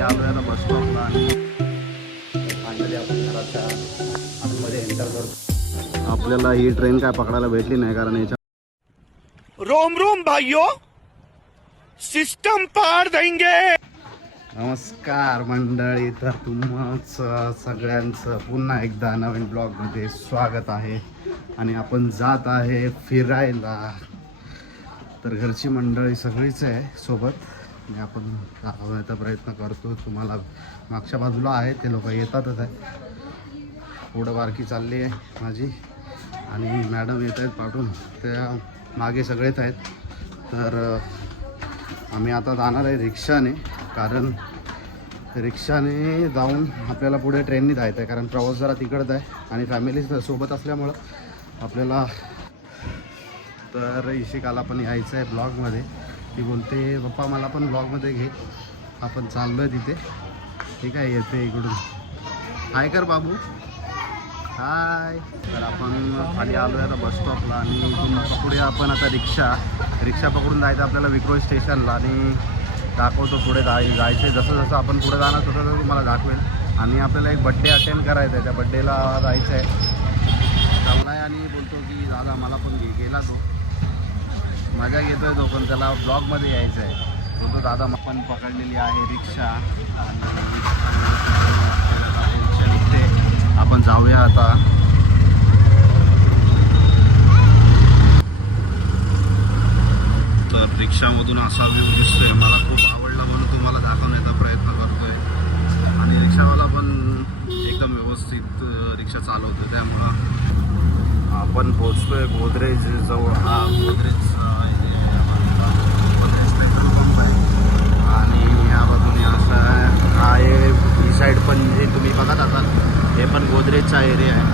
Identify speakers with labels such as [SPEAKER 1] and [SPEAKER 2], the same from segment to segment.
[SPEAKER 1] आलो आहे आता बस स्टॉपला आणि फायनली आपण घराच्या आतमध्ये एंटर करतो आपल्याला ही ट्रेन काय पकडायला भेटली नाही कारण याच्या
[SPEAKER 2] रोम रोम भाइयों सिस्टम पार देंगे!
[SPEAKER 1] नमस्कार मंडळी तर तुमचं सगळ्यांचं पुन्हा एकदा नवीन ब्लॉगमध्ये स्वागत आहे. आणि आपण जात आहे फिरायला. तर घरची मंडळी सगळीच आहे सोबत. आणि आपण दाखवण्याचा प्रयत्न करतो. तुम्हाला मागच्या बाजूला आहे ते लोक येतातच आहे. पुढं बारकी चालली आहे माझी. आणि मॅडम येत आहेत पाठवून त्या मागे सगळेच आहेत. तर आम्ही आता जाणार आहे रिक्षाने. कारण रिक्षाने जाऊन आपल्याला पुढे ट्रेनने जायचं आहे कारण प्रवास जरा तिकडचा आहे आणि फॅमिली सोबत असल्यामुळं आपल्याला तर इशिकाला पण यायचं आहे ब्लॉगमध्ये ती बोलते पप्पा मला पण ब्लॉगमध्ये घे. आपण चाललो आहे तिथे. ठीक आहे येते इकडून. हाय कर बाबू. हाय तर आपण खाली आलो आहे आता बस स्टॉपला आणि इथून पुढे आपण आता रिक्षा. रिक्षा पकडून जायचं आपल्याला विक्रोज स्टेशनला आणि दाखवतो पुढे जाय जायचं आहे. जसं जसं आपण पुढे जाणार तसं तसं तुम्हाला दाखवेल. आणि आपल्याला एक बड्डे अटेंड करायचा आहे. त्या बड्डेला जायचं आहे. चांगला आहे आणि बोलतो की दादा मला पण घे गेला तो. मजा घेतोय तो पण त्याला ब्लॉगमध्ये यायचं आहे तो दादा आपण पकडलेली आहे रिक्षा. आणि रिक्षा निघते आपण जाऊया आता. तर रिक्षामधून असा व्ह्यू दिसतोय. मला खूप आवडला म्हणून तुम्हाला दाखवण्याचा प्रयत्न करतोय. आणि रिक्षावाला पण एकदम व्यवस्थित रिक्षा चालवतो त्यामुळं आपण पोचतोय गोदरेज जवळ. हा गोदरेज पेट्रोल पंप आहे आणि ह्या बाजूने असं आहे. हा आहे ही साईड पण जे तुम्ही बघत असाल. हे पण गोदरेजचा एरिया आहे.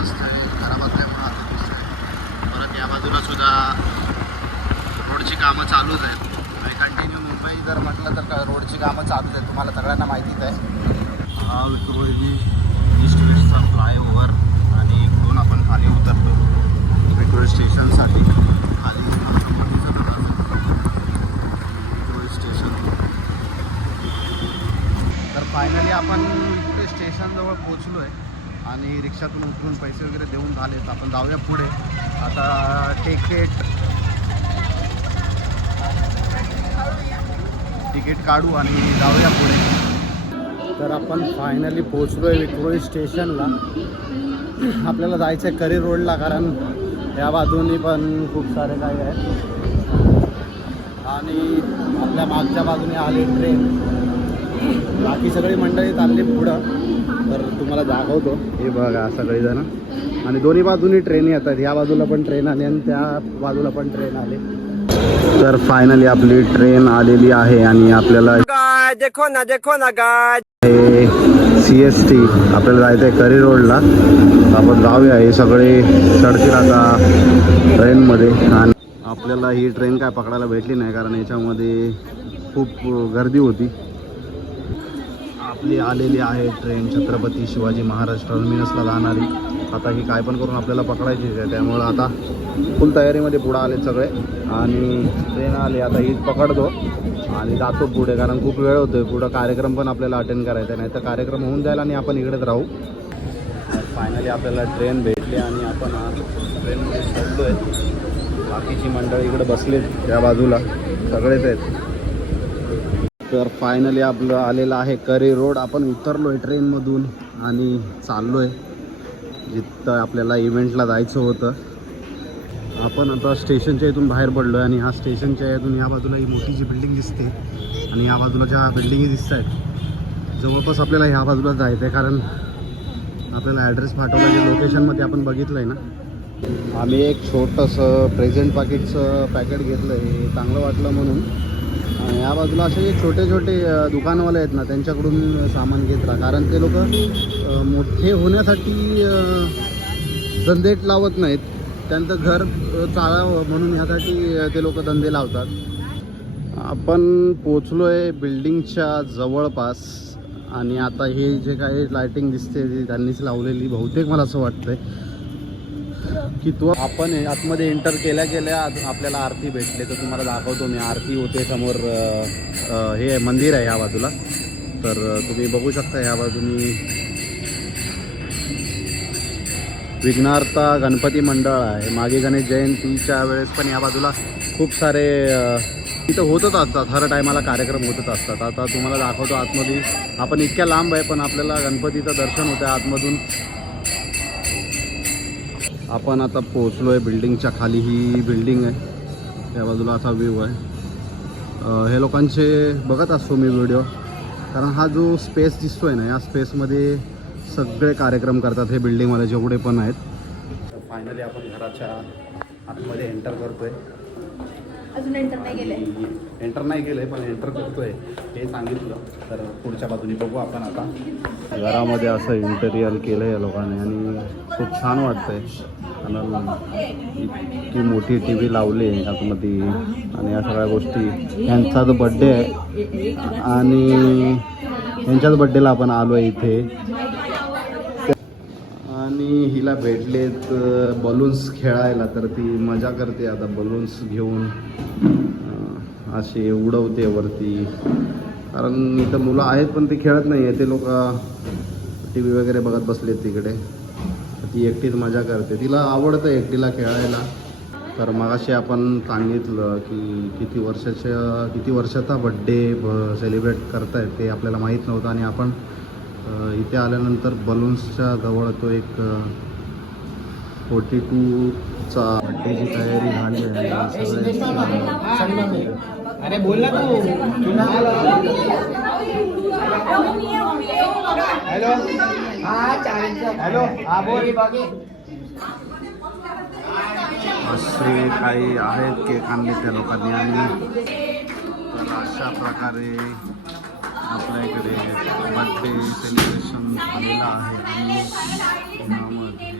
[SPEAKER 1] रस्ता आहे. परत या बाजूला सुद्धा रोडची कामं चालूच आहेत. आणि कंटिन्यू मुंबई जर म्हटलं तर रोडची कामं चालूच आहेत. तुम्हाला सगळ्यांना माहितीच आहे. हा विक्रोळी ईस्ट वेस्टचा फ्लायओव्हर आणि इकडून आपण खाली उतरतो. विक्रोळी स्टेशनसाठी खाली दिसत होता विक्रोळी स्टेशन तर फायनली आपण इकडे स्टेशनजवळ पोचलो आहे आणि रिक्षातून उतरून पैसे वगैरे देऊन झालेत. आपण जाऊया पुढे. आता तिकीट तिकीट काढू आणि जाऊया पुढे. तर आपण फायनली पोचलो आहे विक्रोळी स्टेशनला आपल्याला जायचं आहे करी रोडला कारण या बाजूनी पण खूप सारे काही आहेत. आणि आपल्या मागच्या बाजूने आली ट्रेन बाकी सगळी मंडळी चालली पुढं. तर तुम्हाला दाखवतो. हे बघा सगळेजण. आणि दोन्ही बाजूनी ट्रेन येतात. या बाजूला पण ट्रेन आली आणि त्या बाजूला पण ट्रेन आली. तर फायनली आपली ट्रेन आलेली आहे आणि आपल्याला
[SPEAKER 2] देखो ना देखो ना गाय
[SPEAKER 1] सी एस टी आपल्याला जायचं आहे करी रोडला. आपण जाऊया. हे सगळे चढतील आता ट्रेनमध्ये आणि आपल्याला ही ट्रेन काय पकडायला भेटली नाही कारण याच्यामध्ये खूप गर्दी होती. आपली आलेली आहे ट्रेन छत्रपती शिवाजी महाराज टर्मिनसला जाणारी. आता ही काय पण करून आपल्याला पकडायची आहे त्यामुळं आता फुल तयारीमध्ये पुढं आले सगळे. आणि ट्रेन आली आता ही पकडतो. आणि जातो पुढे कारण खूप वेळ होतोय. पुढं कार्यक्रम पण आपल्याला अटेंड करायचा आहे नाही तर कार्यक्रम होऊन जाईल आणि आपण इकडेच राहू. फायनली आपल्याला ट्रेन भेटली आणि आपण आज ट्रेनमध्ये चढलो आहे बाकीची मंडळी इकडे बसलेत त्या बाजूला. सगळेच आहेत. तर फायनली आपलं आलेलं आहे करी रोड. आपण उतरलो आहे ट्रेनमधून आणि चाललो आहे जिथं आपल्याला इव्हेंटला जायचं होतं. आपण आता स्टेशनच्या इथून बाहेर पडलो आहे आणि ह्या स्टेशनच्या इथून या बाजूला ही मोठी जी बिल्डिंग दिसते आणि या बाजूला ज्या बिल्डिंगी दिसत आहेत जवळपास आपल्याला ह्या बाजूला जायचं आहे कारण आपल्याला ॲड्रेस पाठवला जे लोकेशनमध्ये आपण बघितलं आहे ना. आम्ही एक छोटंसं प्रेझेंट पाकिटचं पॅकेट घेतलं आहे चांगलं वाटलं म्हणून. आणि या बाजूला असे जे छोटे छोटे दुकानवाले आहेत ना त्यांच्याकडून सामान घेत राहा. कारण ते लोक मोठे होण्यासाठी धंदेट लावत नाहीत. त्यांचं घर चालावं म्हणून ह्यासाठी ते लोक धंदे लावतात. आपण पोचलो आहे बिल्डिंगच्या जवळपास. आणि आता हे जे काही लायटिंग दिसते ती त्यांनीच लावलेली बहुतेक मला असं वाटतं आहे की तू आपण आतमध्ये एंटर केल्या केल्या आपल्याला आरती भेटले. तर तुम्हाला दाखवतो मी. आरती होते समोर हे मंदिर आहे ह्या बाजूला. तर तुम्ही बघू शकता ह्या बाजूनी विघ्नार्था गणपती मंडळ आहे. मागे गणेश जयंतीच्या वेळेस पण या बाजूला खूप सारे इथं होतच असतात. हर टायमाला कार्यक्रम होतच असतात. आता तुम्हाला दाखवतो आतमध्ये. आपण इतक्या लांब आहे पण आपल्याला गणपतीचं दर्शन होतं आतमधून. आपण आता पोहोचलो आहे बिल्डिंगच्या खाली ही बिल्डिंग आहे. त्या बाजूला असा व्ह्यू आहे. हे लोकांचे बघत असतो मी व्हिडिओ कारण हा जो स्पेस दिसतो आहे ना या स्पेसमध्ये सगळे कार्यक्रम करतात हे बिल्डिंगवाले जेवढे पण आहेत. फायनली आपण घराच्या आतमध्ये एंटर करतो आहे
[SPEAKER 3] अजून एंटर नाही गेले.
[SPEAKER 1] एंटर नाही केलंय पण एंटर करतोय. हे सांगितलं. तर पुढच्या बाजूने बघू आपण आता. घरामध्ये असं इंटेरियर केलं या लोकांनी आणि खूप छान वाटतंय. आणि इतकी मोठी टी व्ही लावली आहे आतमध्ये आणि या सगळ्या गोष्टी. यांचाच बड्डे आहे. आणि यांच्याच बड्डेला आपण आलो आहे इथे. मी हिला भेटलेत बलून्स खेळायला तर ती मजा करते आता बलून्स घेऊन. असे उडवते वरती. कारण इथं मुलं आहेत पण ते खेळत नाही आहे ते लोक टी व्ही वगैरे बघत बसलेत तिकडे. ती एकटीच मजा करते. तिला आवडतं एकटीला खेळायला. तर मगाशी आपण सांगितलं की किती वर्षाच्या किती वर्षाचा बड्डे सेलिब्रेट करतायत ते आपल्याला माहीत नव्हतं आणि आपण इथे आल्यानंतर बलून्सच्या जवळ तो एक फोर्टी टूचा बड्डेची तयारी झाली आहे. सगळे
[SPEAKER 4] अरे बोल ना तू. हॅलो. हॅलो. हा बोल
[SPEAKER 1] असे काही आहेत केक आणले त्या लोकांनी आणि तर अशा प्रकारे आपल्याकडे बर्थडे सेलिब्रेशन झालेलं आहे. आणि यामध्ये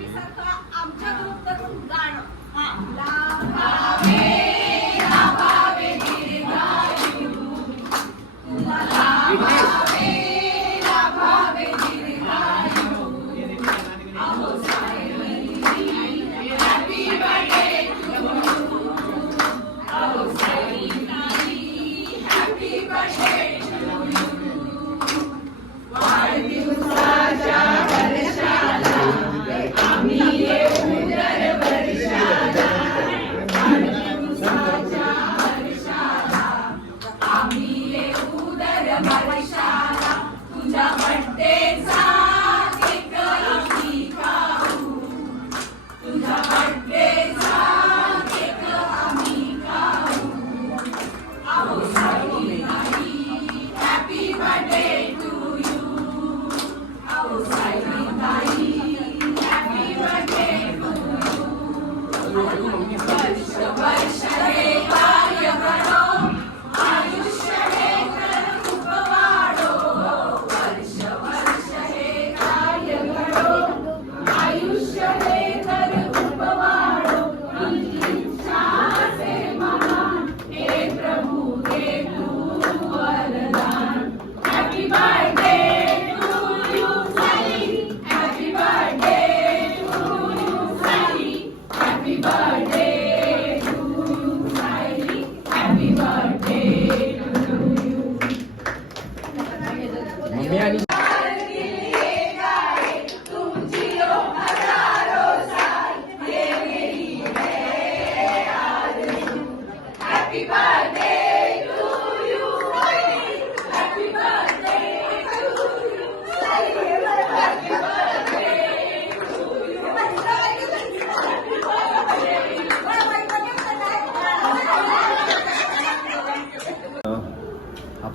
[SPEAKER 1] italiani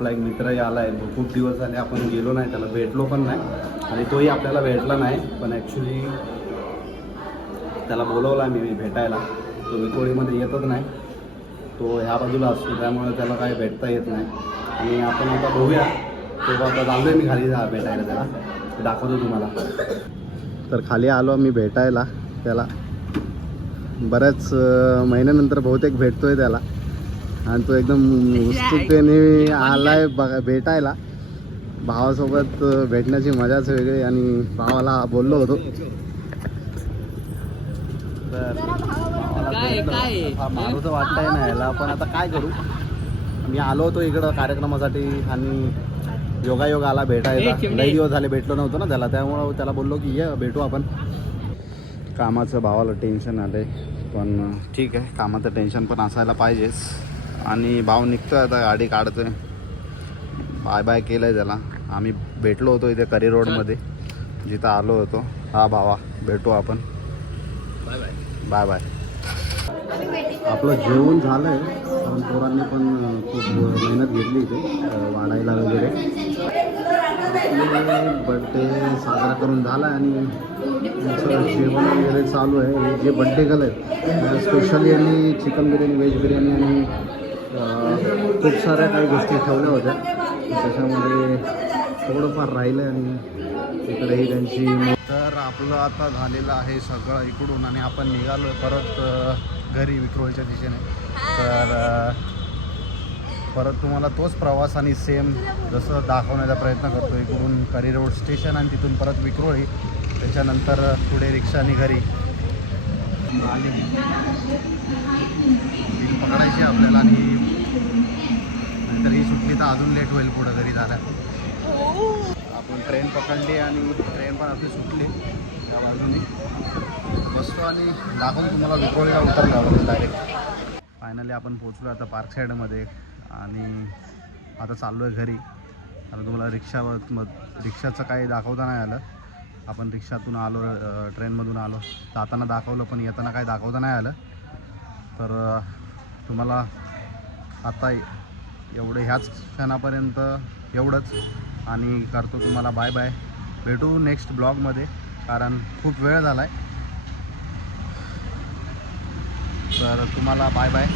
[SPEAKER 1] एक मित्रही आला आहे. खूप दिवस झाले आपण गेलो नाही त्याला भेटलो पण नाही. आणि तोही आपल्याला भेटला नाही. पण ॲक्च्युली त्याला बोलवला मी भेटायला. तो विकोळीमध्ये येतच नाही. तो ह्या बाजूला असतो त्यामुळे त्याला काही भेटता येत नाही. आणि आपण आता बघूया. तो आता जाऊया मी खाली जा भेटायला त्याला. ते दाखवतो तुम्हाला. तर खाली आलो मी भेटायला त्याला. बऱ्याच महिन्यानंतर बहुतेक भेटतोय त्याला. आणि तो एकदम उत्सुकतेने आलाय बघा भेटायला. भावासोबत भेटण्याची मजाच वेगळी आणि भावाला बोललो होतो. मारूचं वाटतंय ना याला पण आता काय करू? मी आलो होतो इकडं कार्यक्रमासाठी आणि योगायोग आला भेटायला. लई दिवस झाले भेटलो नव्हतो ना त्याला त्यामुळं त्याला बोललो की ये भेटू आपण. कामाचं भावाला टेन्शन आलंय पण ठीक आहे कामाचं टेन्शन पण असायला पाहिजेच. आणि भाव निघतो आता गाडी काढतोय. बाय बाय केलंय त्याला. आम्ही भेटलो होतो इथे करी रोडमध्ये जिथं आलो होतो. हा भावा भेटू आपण.
[SPEAKER 4] Bye bye.
[SPEAKER 1] बाय बाय आपलं जेवण झालं आहे कारण पोरांनी पण खूप मेहनत घेतली इथे वाढायला वगैरे. बड्डे साजरा करून झाला आणि जेवण वगैरे चालू आहे. जे बड्डे केलं आहेत स्पेशली यांनी चिकन बिर्याणी व्हेज बिर्याणी आणि खूप साऱ्या काही गोष्टी ठेवल्या होत्या. त्याच्यामध्ये थोडंफार राहिलं आणि इकडेही त्यांची तर आपलं आता झालेलं आहे सगळं इकडून आणि आपण निघालो परत घरी विक्रोळच्या दिशेने. तर परत तुम्हाला तोच प्रवास आणि सेम जसं दाखवण्याचा प्रयत्न करतो. इकडून करी रोड स्टेशन आणि तिथून परत विक्रोळी. त्याच्यानंतर पुढे रिक्षा आणि घरी. आणि म्हणजे पकडायची आपल्याला आणि नंतर ही सुटली तर अजून लेट होईल पुढं घरी झाल्या. आपण ट्रेन पकडली आणि ट्रेन पण आपली सुटली. त्या बाजूनी. बसतो आणि दाखवून तुम्हाला विक्रोळीला उतरल्यावर डायरेक्ट फायनली आपण पोचलो आता पार्क साईडमध्ये आणि आता चाललो आहे घरी. आता तुम्हाला रिक्षावर मग रिक्षाचं काही दाखवता नाही आलं. आपण रिक्षातून आलो ट्रेनमधून आलो. जाताना दाखवलं पण येताना काही दाखवता नाही आलं. तर तुम्हाला आता एवढं ह्याच क्षणापर्यंत एवढंच. आणि करतो तुम्हाला बाय बाय भेटू नेक्स्ट ब्लॉगमध्ये कारण खूप वेळ झाला आहे तर तुम्हाला बाय बाय